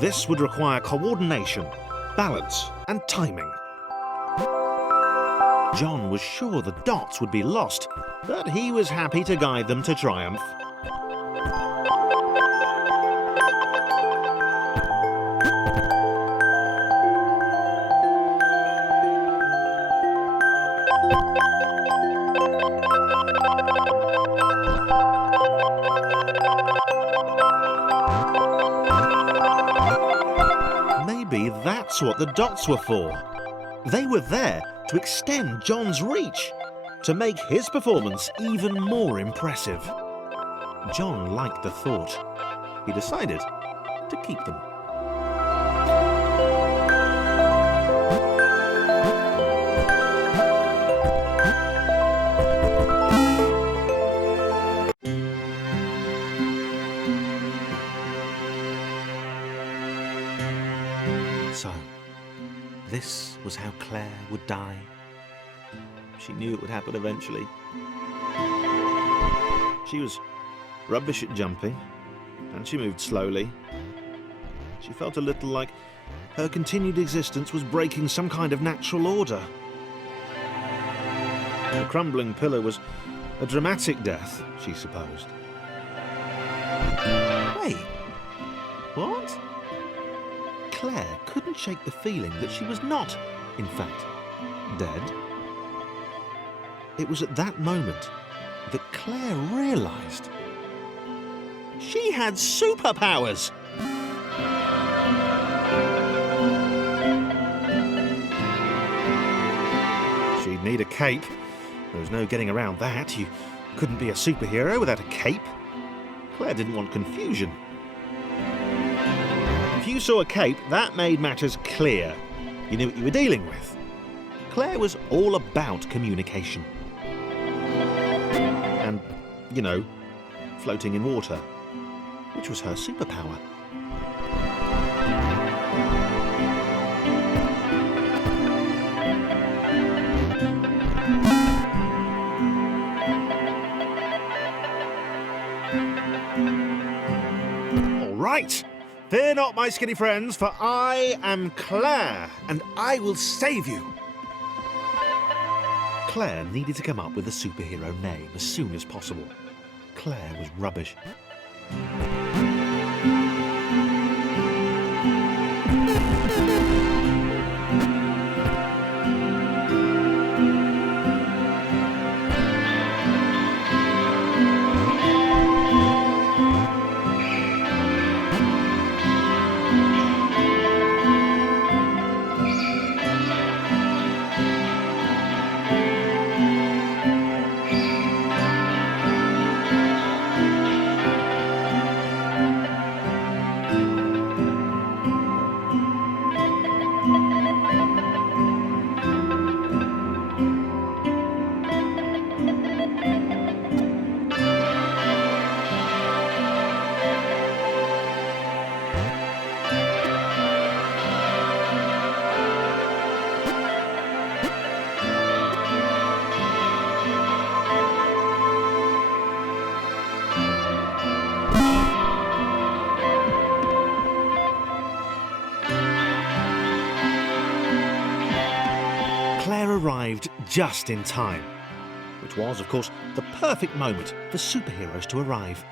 This would require coordination, balance, and timing. John was sure the dots would be lost, but he was happy to guide them to triumph. Maybe that's what the dots were for. They were there to extend John's reach, to make his performance even more impressive. John liked the thought. He decided to keep them. So, this was how Claire would die. She knew it would happen eventually. She was rubbish at jumping, and she moved slowly. She felt a little like her continued existence was breaking some kind of natural order. The crumbling pillar was a dramatic death, she supposed. Wait, what? Claire couldn't shake the feeling that she was not, in fact, dead. It was at that moment that Claire realised she had superpowers. She'd need a cape. There was no getting around that. You couldn't be a superhero without a cape. Claire didn't want confusion. If you saw a cape, that made matters clear. You knew what you were dealing with. Claire was all about communication. And, you know, floating in water, which was her superpower. All right. Fear not, my skinny friends, for I am Claire, and I will save you. Claire needed to come up with a superhero name as soon as possible. Claire was rubbish. Claire arrived just in time, which was, of course, the perfect moment for superheroes to arrive.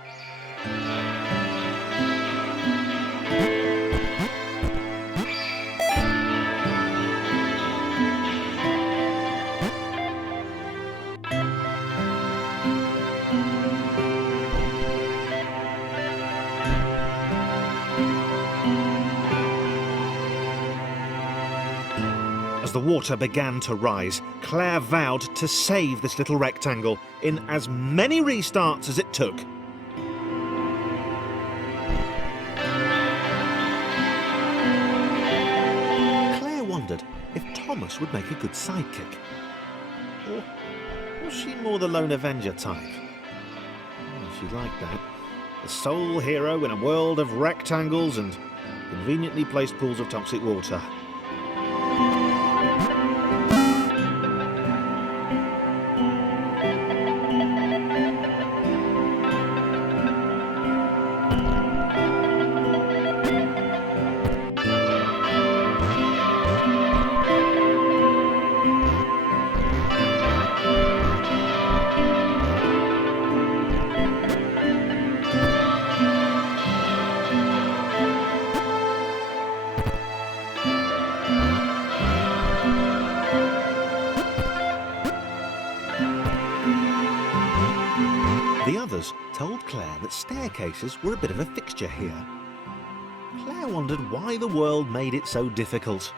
As the water began to rise, Claire vowed to save this little rectangle in as many restarts as it took. Claire wondered if Thomas would make a good sidekick. Or was she more the lone Avenger type? She liked that. The sole hero in a world of rectangles and conveniently placed pools of toxic water. Claire that staircases were a bit of a fixture here. Claire wondered why the world made it so difficult.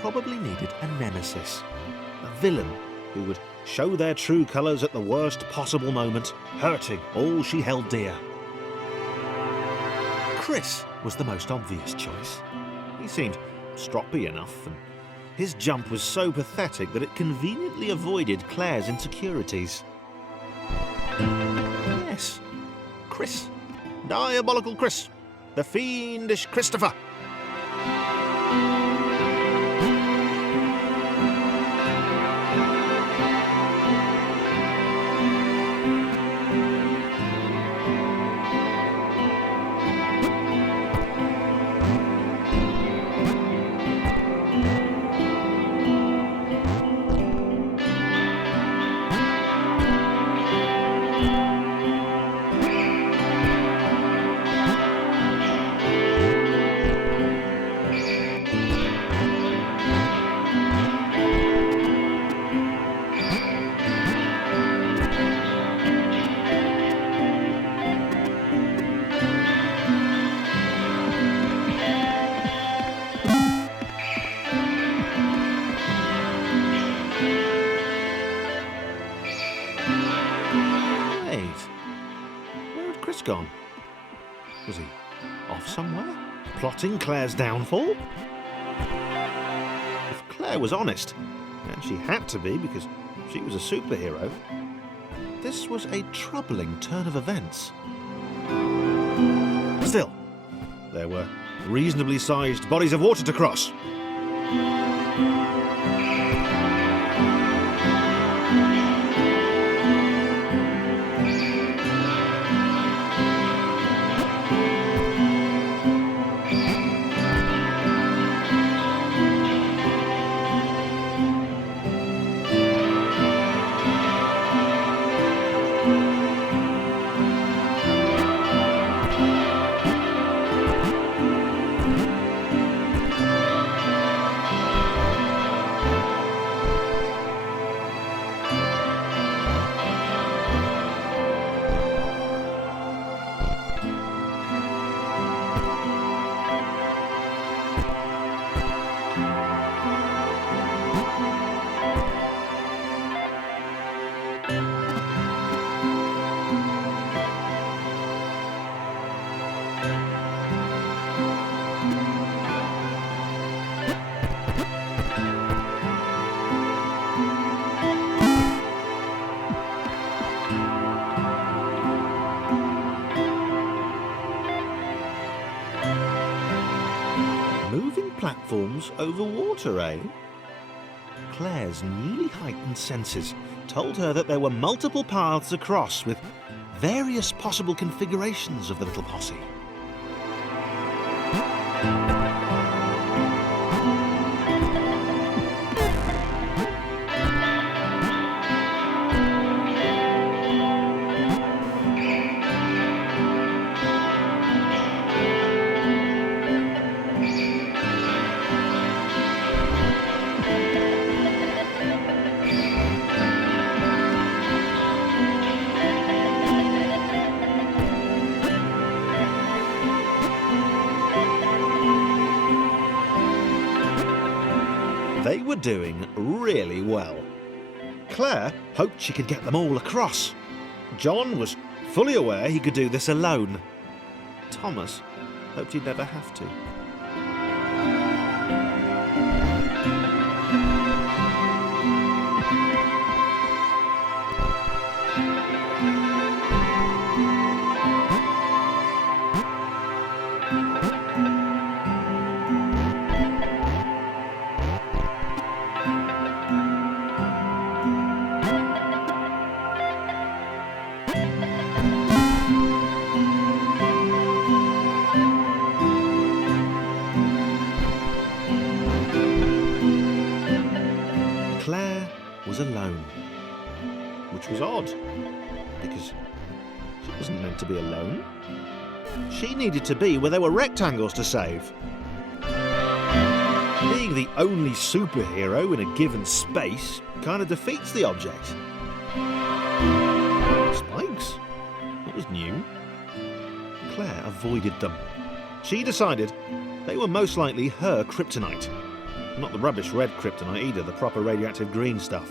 Probably needed a nemesis, a villain who would show their true colours at the worst possible moment, hurting all she held dear. Chris was the most obvious choice. He seemed stroppy enough, and his jump was so pathetic that it conveniently avoided Claire's insecurities. Yes, Chris. Diabolical Chris. The fiendish Christopher. Gone? Was he off somewhere, plotting Claire's downfall? If Claire was honest, and she had to be because she was a superhero, this was a troubling turn of events. Still, there were reasonably sized bodies of water to cross. Moving platforms over water, eh? Claire's newly heightened senses told her that there were multiple paths across with various possible configurations of the little posse. doing really well. Claire hoped she could get them all across. John was fully aware he could do this alone. Thomas hoped he'd never have to. Claire was alone, which was odd, because she wasn't meant to be alone. She needed to be where there were rectangles to save. Being the only superhero in a given space kind of defeats the object. Spikes? That was new. Claire avoided them. She decided they were most likely her kryptonite. Not the rubbish red kryptonite either, the proper radioactive green stuff.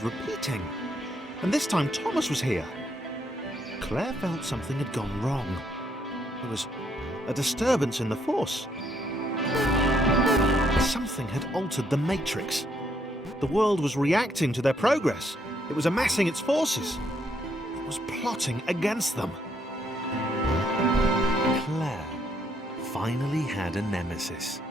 Repeating, and this time Thomas was here. Claire felt something had gone wrong. There was a disturbance in the force. Something had altered the matrix. The world was reacting to their progress. It was amassing its forces. It was plotting against them. Claire finally had a nemesis.